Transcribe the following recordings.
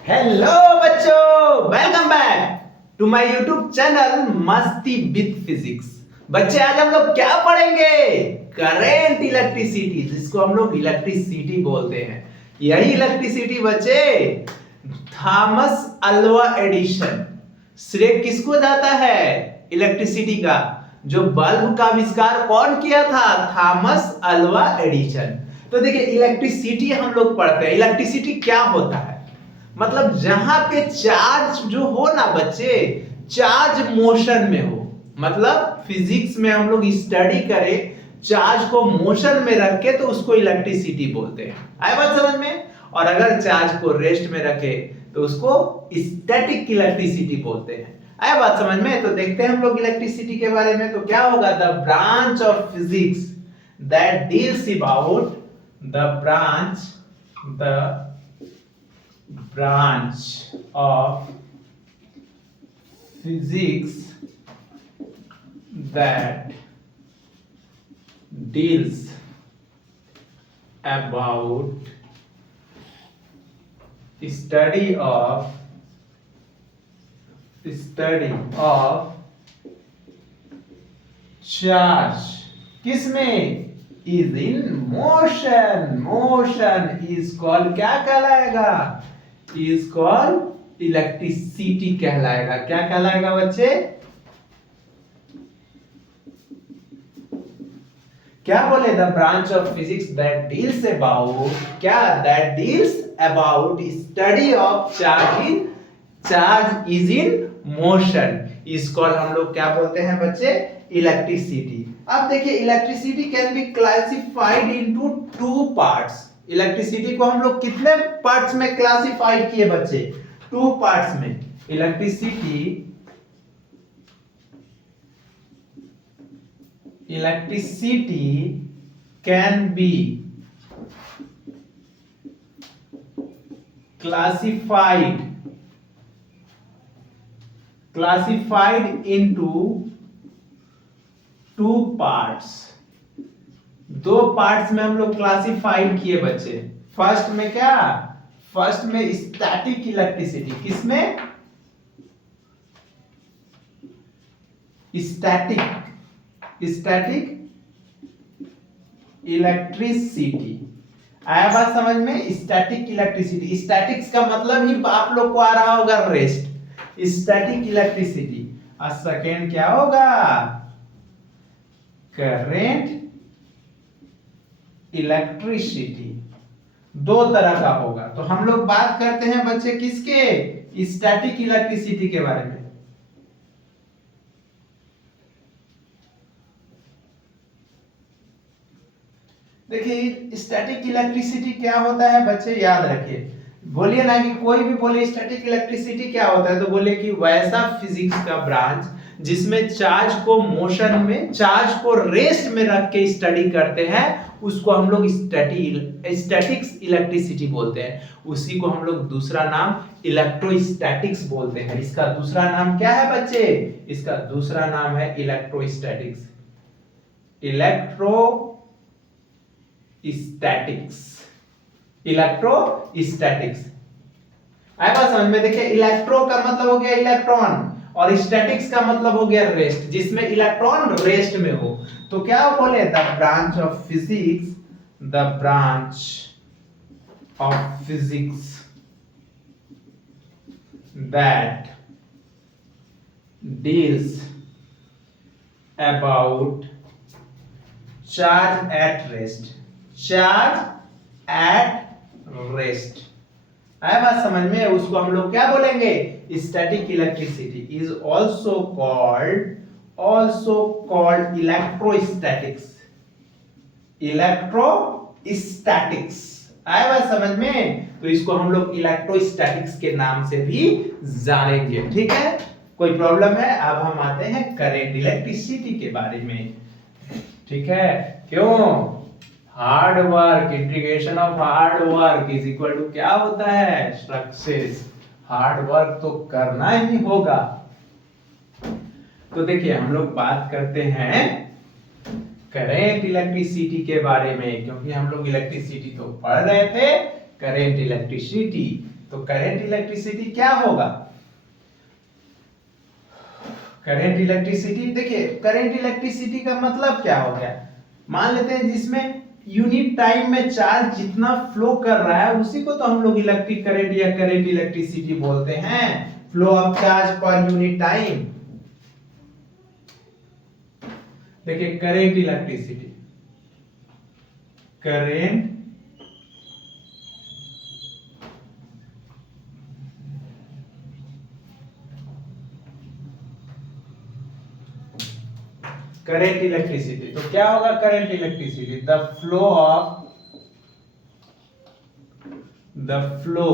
Hello बच्चों, welcome back to my YouTube channel मस्ती with physics. बच्चे आज हम लोग क्या पढ़ेंगे? करेंट इलेक्ट्रिसिटी, जिसको हम लोग इलेक्ट्रिसिटी बोलते हैं। यही इलेक्ट्रिसिटी बच्चे थॉमस अल्वा एडिशन। श्रेय किसको जाता है इलेक्ट्रिसिटी का? जो बल्ब का आविष्कार कौन किया था? Thomas Alva Edison. तो देखिए, इलेक्ट्रिसिटी हम लोग पढ़ते हैं। इलेक्ट्रिसिटी क्या होता है? मतलब जहां पे चार्ज जो हो ना बच्चे, चार्ज मोशन में हो। मतलब फिजिक्स में हम लोग स्टडी करें चार्ज को मोशन में रख के, तो उसको इलेक्ट्रिसिटी बोलते हैं। आए बात समझ में? और अगर चार्ज को रेस्ट में रखे तो उसको स्टैटिक इलेक्ट्रिसिटी बोलते हैं। आए बात समझ में? तो देखते हैं हम लोग इलेक्ट्रिसिटी के बारे में। तो क्या होगा? The branch of physics that deals about the branch of physics that deals about study of charge किसमें? is in motion is called, क्या कहलाएगा? is called इलेक्ट्रिसिटी कहलाएगा। क्या कहलाएगा बच्चे? क्या बोले? The branch of physics that deals about, क्या? That deals about study of charge is in motion is called, हम लोग क्या बोलते हैं बच्चे? इलेक्ट्रिसिटी। अब देखिए, electricity can be classified into two parts. Electricity को हम लोग कितने पार्ट्स में क्लासिफाइड किए बच्चे? टू पार्ट्स में। Electricity can be classified into two parts. दो पार्ट्स में हम लोग क्लासिफाइड किए बच्चे। फर्स्ट में क्या? फर्स्ट में स्टैटिक इलेक्ट्रिसिटी। किसमें? Static electricity. आया बात समझ में? Static electricity. स्टैटिक्स का मतलब ही आप लोग को आ रहा होगा रेस्ट। Static electricity. और सेकेंड क्या होगा? Current electricity. दो तरह का होगा। तो हम लोग बात करते हैं बच्चे किसके? स्टैटिक इलेक्ट्रिसिटी के बारे में। देखिए, स्टैटिक इलेक्ट्रिसिटी क्या होता है बच्चे, याद रखिए। बोलिए ना कि कोई भी बोले स्टैटिक इलेक्ट्रिसिटी क्या होता है, तो बोले कि वैसा फिजिक्स का ब्रांच जिसमें चार्ज को मोशन में, चार्ज को रेस्ट में रख के स्टडी करते हैं, उसको हम लोग स्टैटिक्स इलेक्ट्रिसिटी बोलते हैं। उसी को हम लोग दूसरा नाम इलेक्ट्रोस्टैटिक्स बोलते हैं। इसका दूसरा नाम क्या है बच्चे? इसका दूसरा नाम है इलेक्ट्रोस्टैटिक्स। इलेक्ट्रोस्टैटिक्स। आया बात समझ में? देखिए, इलेक्ट्रो का मतलब हो गया इलेक्ट्रॉन, और स्टैटिक्स का मतलब हो गया रेस्ट, जिसमें इलेक्ट्रॉन रेस्ट में हो। तो क्या बोले? The branch of physics that deals about charge at rest. आया बात समझ में? उसको हम लोग क्या बोलेंगे? Static electricity is also called electrostatics. आया बात समझ में? तो इसको हम लोग इलेक्ट्रोस्टैटिक्स के नाम से भी जानेंगे। ठीक है, कोई प्रॉब्लम है? अब हम आते हैं करंट इलेक्ट्रिसिटी के बारे में। ठीक है, क्यों? Hard work, integration of hard work is equal to क्या होता है? सक्सेस। हार्ड वर्क तो करना ही होगा। तो देखिए, हम लोग बात करते हैं करेंट इलेक्ट्रिसिटी के बारे में, क्योंकि हम लोग इलेक्ट्रिसिटी तो पढ़ रहे थे। करेंट इलेक्ट्रिसिटी तो करंट इलेक्ट्रिसिटी क्या होगा? करंट इलेक्ट्रिसिटी, देखिए करंट इलेक्ट्रिसिटी का मतलब क्या हो गया? मान लेते हैं जिसमें यूनिट टाइम में चार्ज जितना फ्लो कर रहा है उसी को तो हम लोग इलेक्ट्रिक करंट या करंट इलेक्ट्रिसिटी बोलते हैं। Flow of charge per unit time. देखिए current electricity, current current electricity, तो क्या होगा current electricity? The flow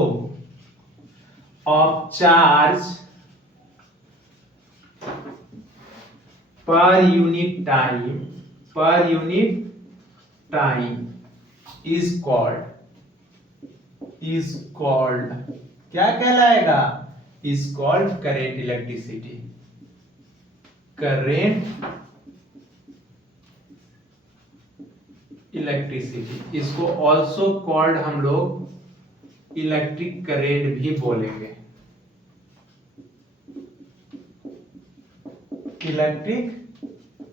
of charge per unit time is called क्या कहलाएगा? Is called current electricity. Current electricity, इसको ऑल्सो कॉल्ड हम लोग इलेक्ट्रिक करेंट भी बोलेंगे। इलेक्ट्रिक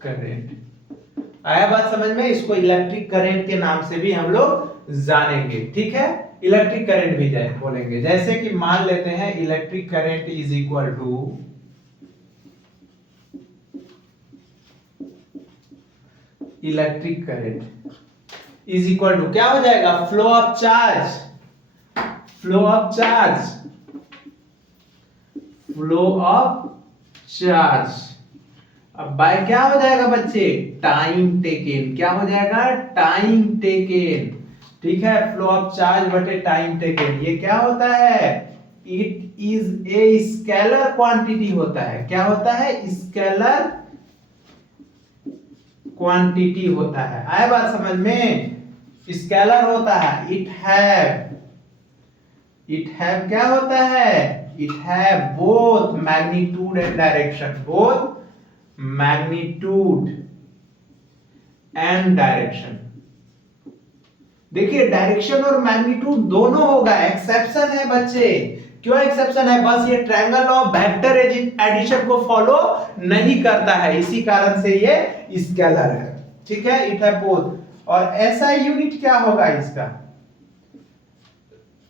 करंट आया बात समझ में? इसको इलेक्ट्रिक करंट के नाम से भी हम लोग जानेंगे, ठीक है। इलेक्ट्रिक करंट भी बोलेंगे। जैसे कि मान लेते हैं electric current is equal to electric current is equal to क्या हो जाएगा? फ्लो ऑफ चार्ज अब बाय क्या हो जाएगा बच्चे? Time taken. क्या हो जाएगा? टाइम टेकन, ठीक है। फ्लो ऑफ चार्ज बटे टाइम टेकन, ये क्या होता है? It is a scalar quantity होता है। क्या होता है? स्केलर क्वांटिटी होता है। आए बात समझ में? स्केलर होता है। इट हैव क्या होता है? It have both magnitude and direction. देखिए डायरेक्शन और मैग्नीट्यूड दोनों होगा। एक्सेप्शन है बच्चे। क्यों एक्सेप्शन है? बस ये ट्रायंगल ऑफ वेक्टर एडिशन को फॉलो नहीं करता है, इसी कारण से ये स्केलर है, ठीक है। It have both. और एसआई यूनिट क्या होगा इसका?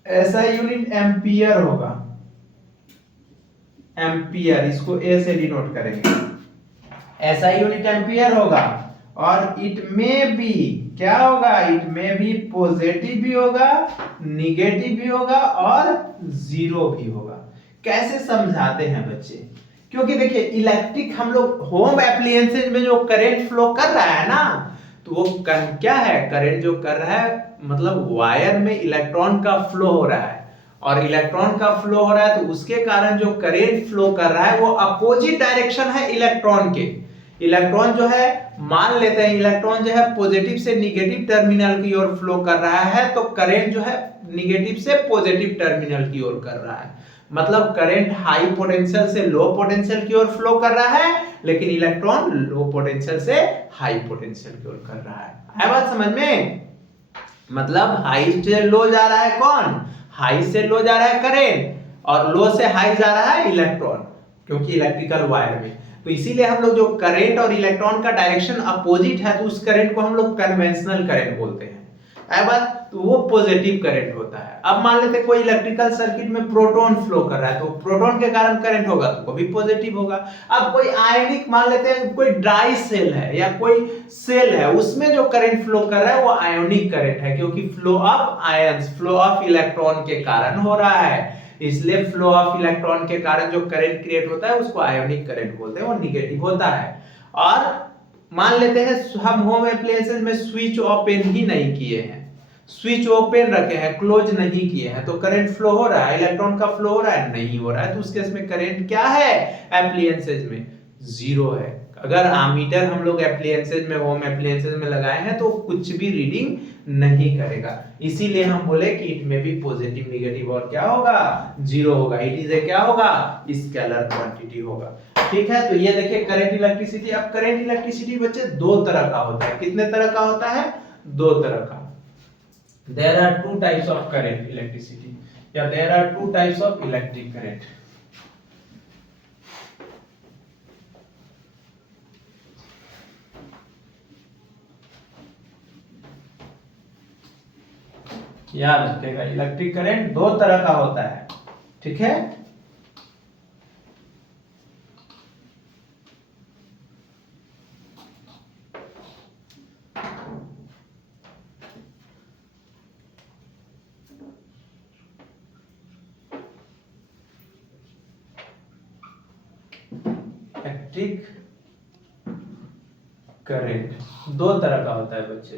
एसआई यूनिट एम्पियर होगा। एम्पियर, इसको ए से डिनोट करेंगे। एसआई यूनिट एम्पियर होगा। और इट में बी क्या होगा? इट में भी पॉजिटिव भी होगा, निगेटिव भी होगा और जीरो भी होगा। कैसे समझाते हैं बच्चे? क्योंकि देखिए इलेक्ट्रिक हम लोग होम एप्लियंसेज में जो करंट फ्लो कर रहा है ना, तो वो क्या है? करंट जो कर रहा है मतलब वायर में इलेक्ट्रॉन का फ्लो हो रहा है, और इलेक्ट्रॉन का फ्लो हो रहा है तो उसके कारण जो करंट फ्लो कर रहा है वो अपोजिट डायरेक्शन है इलेक्ट्रॉन के। इलेक्ट्रॉन जो है, मान लेते हैं इलेक्ट्रॉन जो है पॉजिटिव से निगेटिव टर्मिनल की ओर फ्लो कर रहा है, तो करंट जो है निगेटिव से पॉजिटिव टर्मिनल की ओर कर रहा है। मतलब करंट हाई पोटेंशियल से लो पोटेंशियल की ओर फ्लो कर रहा है, लेकिन इलेक्ट्रॉन लो पोटेंशियल से हाई पोटेंशियल की ओर कर रहा है। है बात समझ में? मतलब हाई से लो जा रहा है कौन? हाई से लो जा रहा है करंट, और लो से हाई जा रहा है इलेक्ट्रॉन, क्योंकि इलेक्ट्रिकल वायर में। तो इसीलिए हम लोग जो करंट और इलेक्ट्रॉन का डायरेक्शन अपोजिट है, तो उस करंट को हम लोग कन्वेंशनल करंट बोलते हैं। है बात? तो वो पॉजिटिव करंट होता है। अब मान लेते कोई इलेक्ट्रिकल सर्किट में प्रोटॉन फ्लो कर रहा है, तो प्रोटॉन के कारण करंट होगा तो वो भी पॉजिटिव होगा। अब कोई आयनिक, मान लेते हैं कोई ड्राई सेल है या कोई सेल है, उसमें जो करंट फ्लो कर रहा है वो आयोनिक करंट है, क्योंकि flow of ions, flow of electron के कारण हो रहा है। इसलिए फ्लो ऑफ इलेक्ट्रॉन के कारण जो करंट क्रिएट होता है उसको आयोनिक करंट बोलते हैं, वो निगेटिव होता है। और मान लेते हैं हम होम एप्लायंसेस में स्विच ओपन ही नहीं किए हैं, स्विच ओपन रखे हैं, क्लोज नहीं किए हैं, तो करंट फ्लो हो रहा है, इलेक्ट्रॉन का फ्लो हो रहा है? नहीं हो रहा है। तो उस केस में करंट क्या है? एप्लायंसेस में जीरो है। अगर एमीटर हम लोग एप्लायंसेस में, होम एप्लायंसेस में लगाए हैं तो कुछ भी रीडिंग नहीं करेगा। इसीलिए हम बोले कि इट में भी पॉजिटिव, निगेटिव और क्या होगा? जीरो होगा। इट इज ए क्या होगा? स्केलर क्वांटिटी होगा, ठीक है। तो ये देखिए करंट इलेक्ट्रिसिटी। अब करंट इलेक्ट्रिसिटी बच्चे दो तरह का होता है। कितने तरह का होता है? दो तरह का। There are two types of current electricity. या there are two types of electric current. याद रखिएगा इलेक्ट्रिक करंट दो तरह का होता है, ठीक है। इलेक्ट्रिक करंट दो तरह का होता है बच्चे।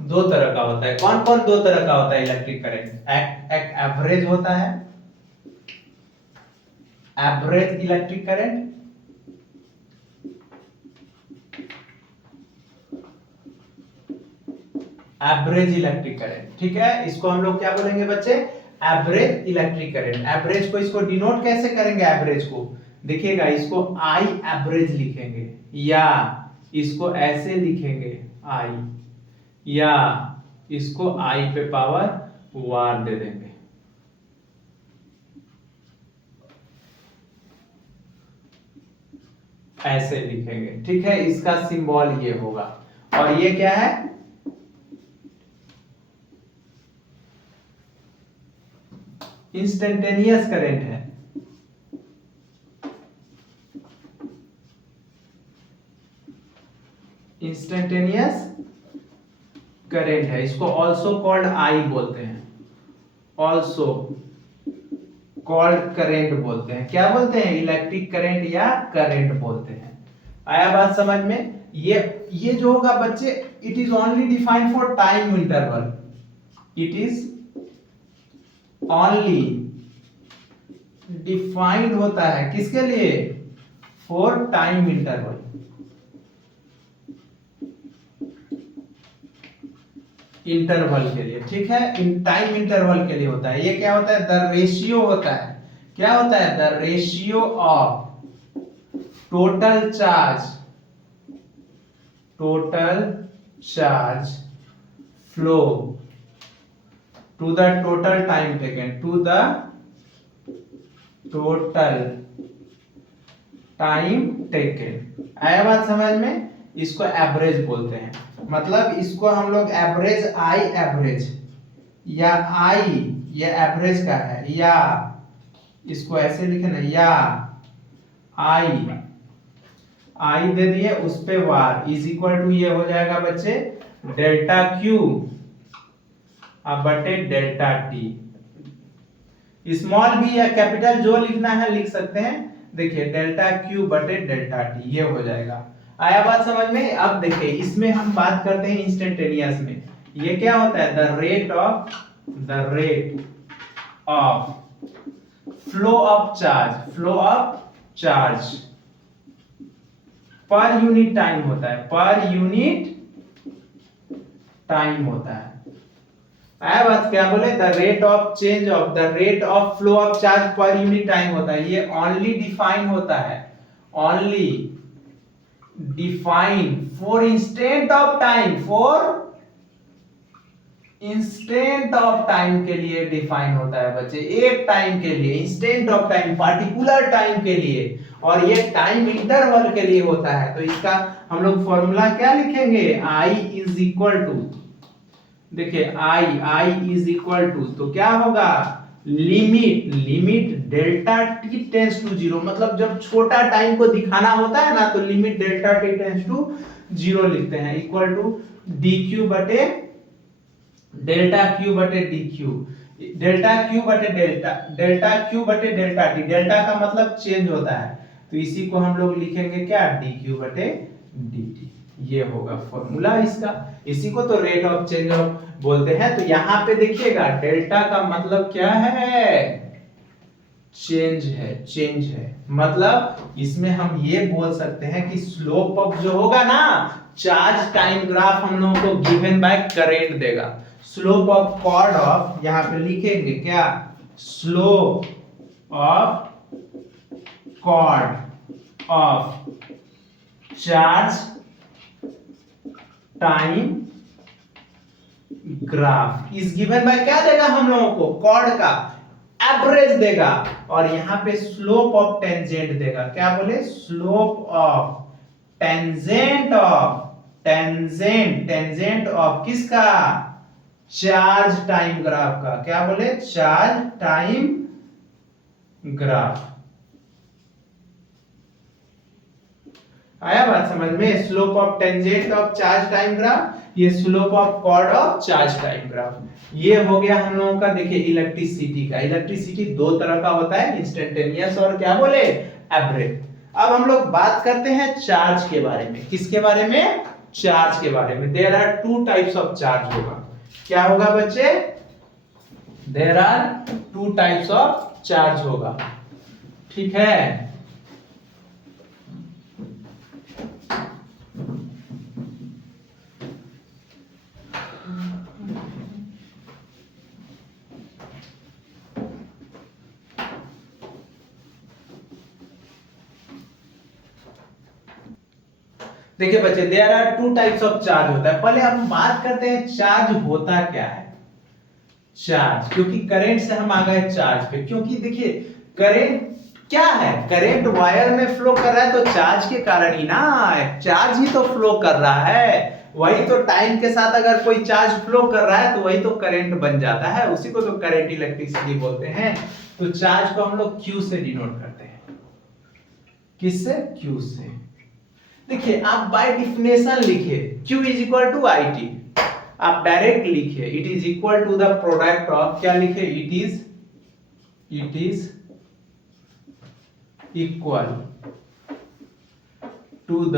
दो तरह का होता है। कौन कौन दो तरह का होता है इलेक्ट्रिक करंट? एक एवरेज होता है, average electric current, average electric current, ठीक है। इसको हम लोग क्या बोलेंगे बच्चे? Average electric current. एवरेज को इसको डिनोट कैसे करेंगे? एवरेज को देखिएगा, इसको आई एवरेज लिखेंगे, या इसको ऐसे लिखेंगे आई, या इसको आई पे पावर वार दे देंगे। ऐसे लिखेंगे, ठीक है। इसका सिंबल ये होगा। और ये क्या है? इंस्टेंटेनियस करंट है। इंस्टेंटेनियस करंट है, इसको ऑल्सो कॉल्ड आई बोलते हैं, ऑल्सो कॉल्ड करंट बोलते हैं। क्या बोलते हैं? इलेक्ट्रिक करंट या करंट बोलते हैं। आया बात समझ में? ये जो होगा बच्चे, it is only defined for time interval, it is only defined होता है किसके लिए? For time interval. इंटरवल के लिए, ठीक है। इन टाइम इंटरवल के लिए होता है। ये क्या होता है? द रेशियो होता है। क्या होता है? The ratio of total charge, total charge flow to the total time taken, to the total time taken. आया बात समझ में? इसको एवरेज बोलते हैं। मतलब इसको हम लोग एवरेज, आई एवरेज, या आई ये एवरेज का है, या इसको ऐसे लिखे ना, या आई दे दिए, उस पे वार इज इक्वल टू ये हो जाएगा बच्चे डेल्टा क्यू बटे डेल्टा टी। स्मॉल भी या कैपिटल जो लिखना है लिख सकते हैं। देखिए डेल्टा क्यू बटे डेल्टा टी ये हो जाएगा। आया बात समझ में? अब देखिए इसमें हम बात करते हैं इंस्टेंटेनियस में। ये क्या होता है? The rate of flow of charge per unit time होता है, पर यूनिट टाइम होता है। आया बात? क्या बोले? The rate of flow of charge per unit time होता है। ये ओनली डिफाइन होता है, only define for instant of time, for instant of time के लिए डिफाइन होता है बच्चे। एक टाइम के लिए, instant of time, particular time के लिए, और ये टाइम इंटरवल के लिए होता है। तो इसका हम लोग फॉर्मूला क्या लिखेंगे? आई इज इक्वल टू, देखिए आई इज इक्वल टू, तो क्या होगा? Limit delta t tends to zero. मतलब जब छोटा टाइम को दिखाना होता है ना, तो limit delta t tends to zero लिखते हैं, इक्वल टू डी क्यू बटे डेल्टा क्यू बटे डी क्यू, डेल्टा क्यू बटे डेल्टा टी। डेल्टा का मतलब चेंज होता है, तो इसी को हम लोग लिखेंगे क्या? डी क्यू बटे डी टी। ये होगा फॉर्मूला इसका। इसी को तो रेट ऑफ चेंज ऑफ बोलते हैं। तो यहां पे देखिएगा डेल्टा का मतलब क्या है? चेंज है। मतलब इसमें हम ये बोल सकते हैं कि स्लोप ऑफ जो होगा ना, चार्ज टाइम ग्राफ हम लोगों को गिवन बाय करंट देगा। स्लोप ऑफ कॉर्ड ऑफ, यहां पे लिखेंगे क्या? Slope of chord of charge time graph is given by क्या देगा हम लोगों को कॉर्ड का एवरेज देगा और यहां पे स्लोप ऑफ टेंजेंट देगा क्या बोले स्लोप ऑफ टेंजेंट ऑफ किसका चार्ज टाइम ग्राफ का क्या बोले चार्ज टाइम ग्राफ आया बात समझ में slope of tangent of charge time graph ये slope of chord of charge time graph ये हो गया हम लोगों का देखिए इलेक्ट्रिसिटी का इलेक्ट्रिसिटी दो तरह का होता है इंस्टेंटेनियस और क्या बोले एवरेज अब हम लोग बात करते हैं चार्ज के बारे में किसके बारे में चार्ज के बारे में there are two types of charge होगा क्या होगा बच्चे there are two types of charge होगा ठीक है देखिए बच्चे there are two types of charge होता है पहले हम बात करते हैं चार्ज होता क्या है चार्ज क्योंकि करंट से हम आ गए चार्ज पे क्योंकि देखिए करंट क्या है करंट वायर में फ्लो कर रहा है तो चार्ज के कारण ही ना चार्ज ही तो फ्लो कर रहा है वही तो टाइम के साथ अगर कोई चार्ज फ्लो कर रहा है तो वही तो करंट बन जाता है उसी को तो करंट इलेक्ट्रिसिटी बोलते हैं तो चार्ज को हम लोग Q से डिनोट करते हैं किससे Q से देखिए आप बाय डिफिनेशन लिखे Q is equal to IT आप डायरेक्ट लिखे it is equal to the product of क्या लिखे it is equal to the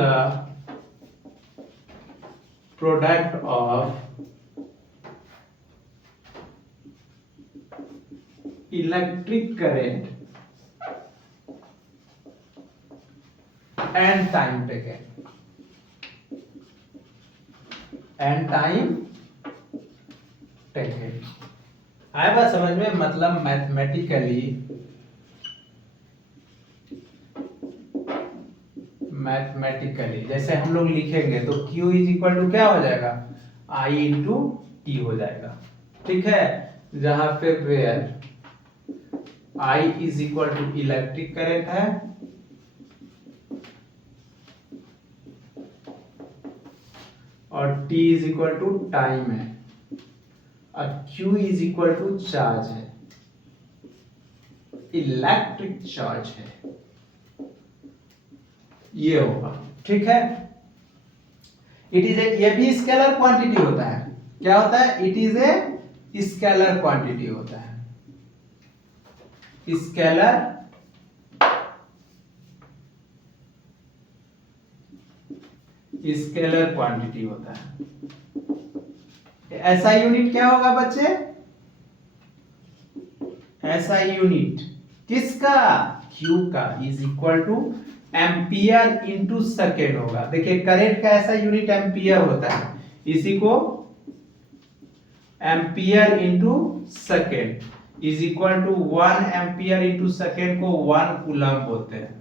product of electric current and time taken आया बात समझ में मतलब मैथमेटिकली जैसे हम लोग लिखेंगे तो Q इज इक्वल टू क्या हो जाएगा I इंटू टी हो जाएगा ठीक है जहां पे where I is equal to electric current है और T is equal to time है और Q is equal to charge है इलेक्ट्रिक चार्ज है ये होगा ठीक है इट इज ये भी स्केलर क्वांटिटी होता है क्या होता है it is a scalar quantity होता है स्केलर क्वांटिटी होता है ऐसा यूनिट क्या होगा बच्चे ऐसा यूनिट किसका Q का is equal two ampere into second होगा देखिए करंट का ऐसा यूनिट एम्पियर होता है इसी को ampere into second is equal to 1 ampere into second को 1 कूलम बोलते हैं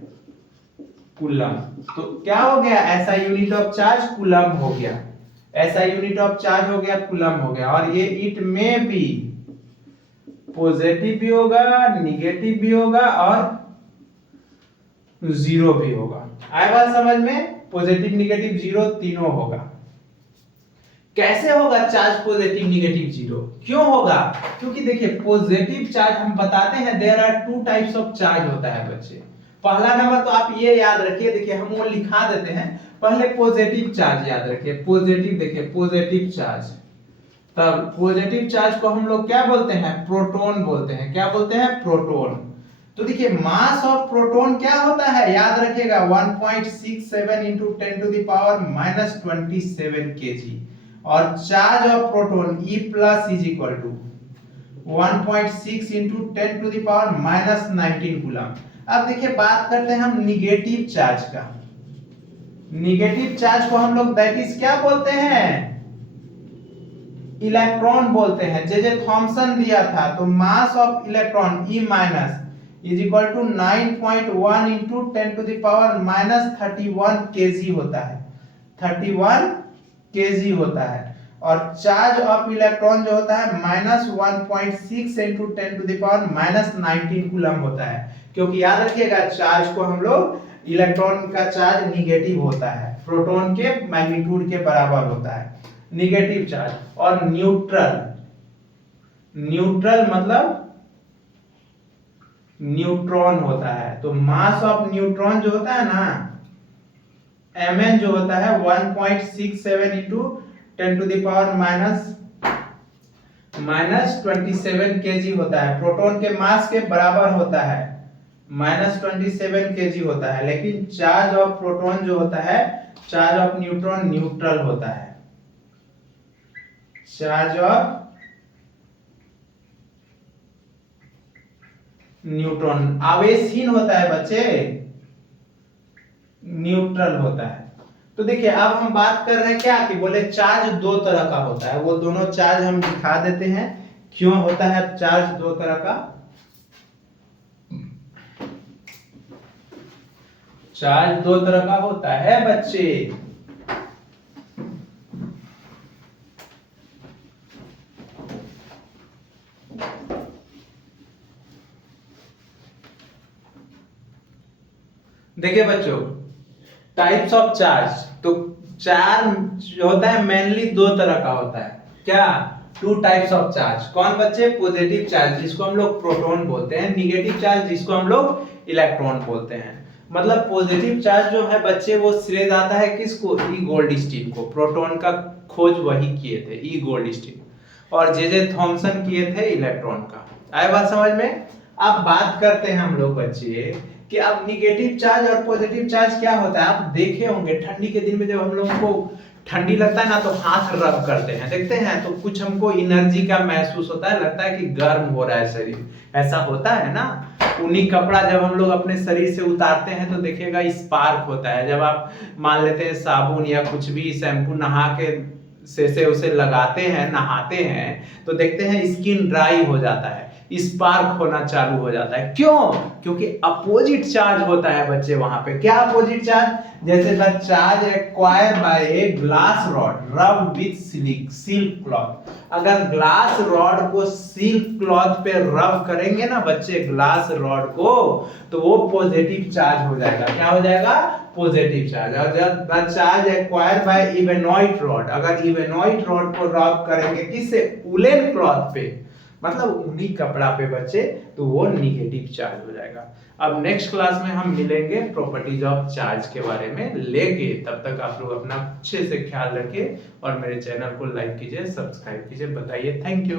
कूलम तो क्या हो गया ऐसा यूनिट ऑफ चार्ज कूलम हो गया ऐसा यूनिट ऑफ चार्ज हो गया कूलम हो गया और ये इट में भी पॉजिटिव भी होगा निगेटिव भी होगा और जीरो भी होगा आया बात समझ में पॉजिटिव निगेटिव जीरो तीनों होगा कैसे होगा चार्ज पॉजिटिव निगेटिव जीरो क्यों होगा क्योंकि देखिए पॉजिटिव चार्ज हम बताते हैं there are two types of charge होता है बच्चे पहला नंबर तो आप ये याद रखिए देखिए हम वो लिखा देते हैं पहले पॉजिटिव चार्ज याद रखिए पॉजिटिव देखिए पॉजिटिव चार्ज तब पॉजिटिव चार्ज को हम लोग क्या बोलते हैं प्रोटॉन बोलते हैं क्या बोलते हैं प्रोटॉन तो देखिए मास ऑफ प्रोटॉन क्या होता है याद रखिएगा 1.67 into 10 to the power minus 27 kg और charge of proton E plus is equal to 1.6 into 10 to the power minus 19 coulomb अब देखिए बात करते हैं हम निगेटिव चार्ज का निगेटिव चार्ज को हम लोग दैट इज क्या बोलते हैं इलेक्ट्रॉन बोलते हैं जे थॉमसन दिया था तो mass of electron E minus is equal to 9.1 into 10⁻³ kg होता है, 31 kg होता है। और चार्ज ऑफ इलेक्ट्रॉन जो होता है -1.6 इंटू 10⁻⁻19 कूलम होता है। क्योंकि याद रखिएगा चार्ज को हम लोग, इलेक्ट्रॉन का चार्ज निगेटिव होता है, प्रोटॉन के मैग्नीट्यूड के बराबर होता है, निगेटिव चार्ज। और न्यूट्रल, न्यूट्रल मतलब न्यूट्रॉन होता है। तो मास ऑफ न्यूट्रॉन जो होता है ना, mn जो होता है 1.67 इंटू 10⁻⁻27 kg होता है। प्रोटॉन के मास के बराबर होता है, -27 kg होता है। लेकिन चार्ज ऑफ प्रोटॉन जो होता है, चार्ज ऑफ न्यूट्रॉन न्यूट्रल होता है। चार्ज ऑफ न्यूट्रॉन आवेशहीन होता है बच्चे, न्यूट्रल होता है। तो देखिए अब हम बात कर रहे हैं क्या कि बोले चार्ज दो तरह का होता है। वो दोनों चार्ज हम दिखा देते हैं क्यों होता है चार्ज दो तरह का। चार्ज दो तरह का होता है बच्चे। देखिए बच्चों, टाइप्स ऑफ चार्ज, तो चार्ज जो होता है मेनली दो तरह का होता है। क्या? To types of charge. कौन बच्चे? पॉजिटिव चार्ज जिसको हम लोग प्रोटॉन बोलते हैं, निगेटिव चार्ज जिसको हम लोग इलेक्ट्रॉन बोलते हैं। मतलब पॉजिटिव चार्ज जो है बच्चे वो श्रेय जाता है किसको? ई गोल्डस्टीन को। प्रोटॉन का खोज वही किए थे, ई गोल्डस्टीन, और जे थॉमसन किए थे इलेक्ट्रॉन का। आए बात समझ में? अब बात करते हैं हम लोग बच्चे कि अब निगेटिव चार्ज और पॉजिटिव चार्ज क्या होता है। आप देखे होंगे ठंडी के दिन में जब हम लोगों को ठंडी लगता है ना तो हाथ रब करते हैं, देखते हैं तो कुछ हमको एनर्जी का महसूस होता है, लगता है कि गर्म हो रहा है शरीर, ऐसा होता है ना। ऊनी कपड़ा जब हम लोग अपने शरीर से उतारते हैं तो देखिएगा स्पार्क होता है। जब आप मान लेते हैं साबुन या कुछ भी शैम्पू नहा के से उसे लगाते हैं, नहाते हैं, तो देखते हैं स्किन ड्राई हो जाता है, स्पार्क होना चालू हो जाता है। क्यों? क्योंकि अपोजिट चार्ज होता है बच्चे वहां पे। क्या अपोजिट चार्ज? जैसे the charge acquired bye a glass rod रब विथ सिल्क क्लॉथ। अगर ग्लास रॉड को सिल्क क्लॉथ पे रब करेंगे ना बच्चे, ग्लास रॉड को, तो वो पॉजिटिव चार्ज हो जाएगा। क्या हो जाएगा? Positive charge. और जब the charge acquired by ebonite rod, अगर इवेनॉइट रॉड को रब करेंगे किससे? वुलन क्लॉथ पे, मतलब ऊनी कपड़ा पे बच्चे, तो वो निगेटिव चार्ज हो जाएगा। अब नेक्स्ट क्लास में हम मिलेंगे प्रॉपर्टीज ऑफ चार्ज के बारे में लेके। तब तक आप लोग अपना अच्छे से ख्याल रखिए और मेरे चैनल को लाइक कीजिए, सब्सक्राइब कीजिए। बताइए। Thank you.